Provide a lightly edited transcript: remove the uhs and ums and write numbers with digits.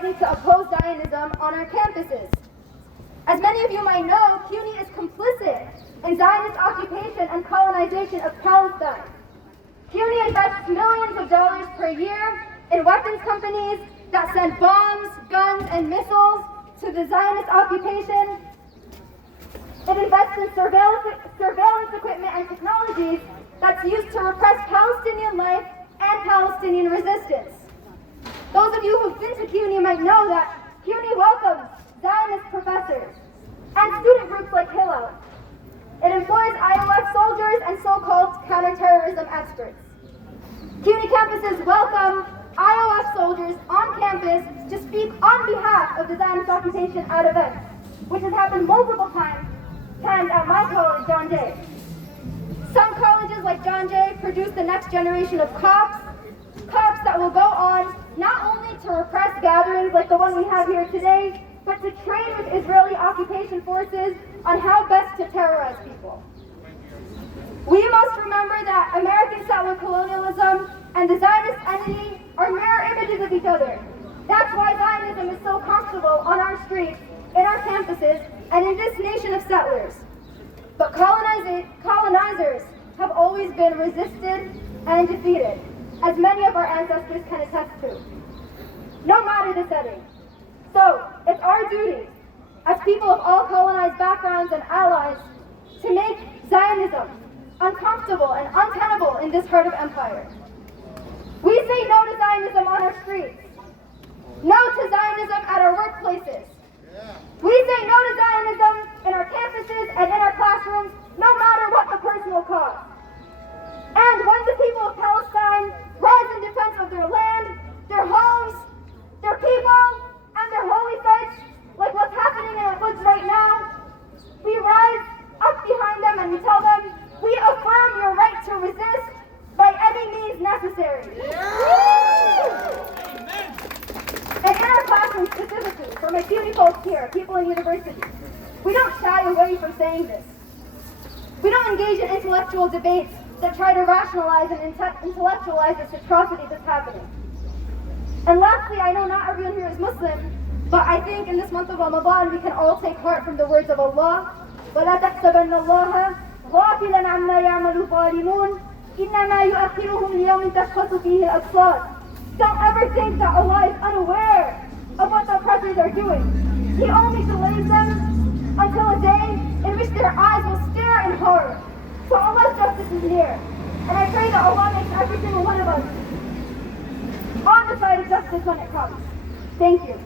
to oppose Zionism on our campuses. As many of you might know, CUNY is complicit in Zionist occupation and colonization of Palestine. CUNY invests millions of dollars per year in weapons companies that send bombs, guns, and missiles to the Zionist occupation. It invests in surveillance equipment and technologies that's used to repress Palestinian life and Palestinian resistance. Those of you who've been to CUNY might know that CUNY welcomes Zionist professors and student groups like Hillel. It employs IOF soldiers and so-called counterterrorism experts. CUNY campuses welcome IOF soldiers on campus to speak on behalf of the Zionist occupation at events, which has happened multiple times at my college, John Jay. Some colleges like John Jay produce the next generation of cops that will go on not only to repress gatherings like the one we have here today, but to train with Israeli occupation forces on how best to terrorize people. We must remember that American settler colonialism and the Zionist entity are mirror images of each other. That's why Zionism is so comfortable on our streets, in our campuses, and in this nation of settlers. But colonizers have always been resisted and defeated, as many of our ancestors can attest to, no matter the setting. So, it's our duty, as people of all colonized backgrounds and allies, to make Zionism uncomfortable and untenable in this heart of empire. We say no to Zionism on our streets, no to Zionism at our workplaces. We say no to Zionism in our campuses and in our classrooms, no matter what the personal cost. And when the people of Palestine rise in defense of their land, their homes, their people, and their holy sites, like what's happening in our woods right now, we rise up behind them and we tell them, we affirm your right to resist by any means necessary. And in our classroom specifically, for my CUNY folks here, people in universities, we don't shy away from saying this. We don't engage in intellectual debates that try to rationalize and intellectualize this atrocity that's happening. And lastly, I know not everyone here is Muslim, but I think in this month of Ramadan we can all take heart from the words of Allah. وَلَا تَحْسَبَنَّ اللَّهَ غَافِلًا عَمَّا يَعْمَلُ الظَّالِمُونَ إِنَّمَا يُؤَخِّرُهُمْ لِيَوْمٍ تَشْخَصُ فِيهِ الْأَبْصَارُ. Don't ever think that Allah is unaware of what the oppressors are doing. He only delays them until a day in which their eyes will stare in horror. So Allah's justice is near. And I pray that Allah makes every single one of us on the side of justice when it comes. Thank you.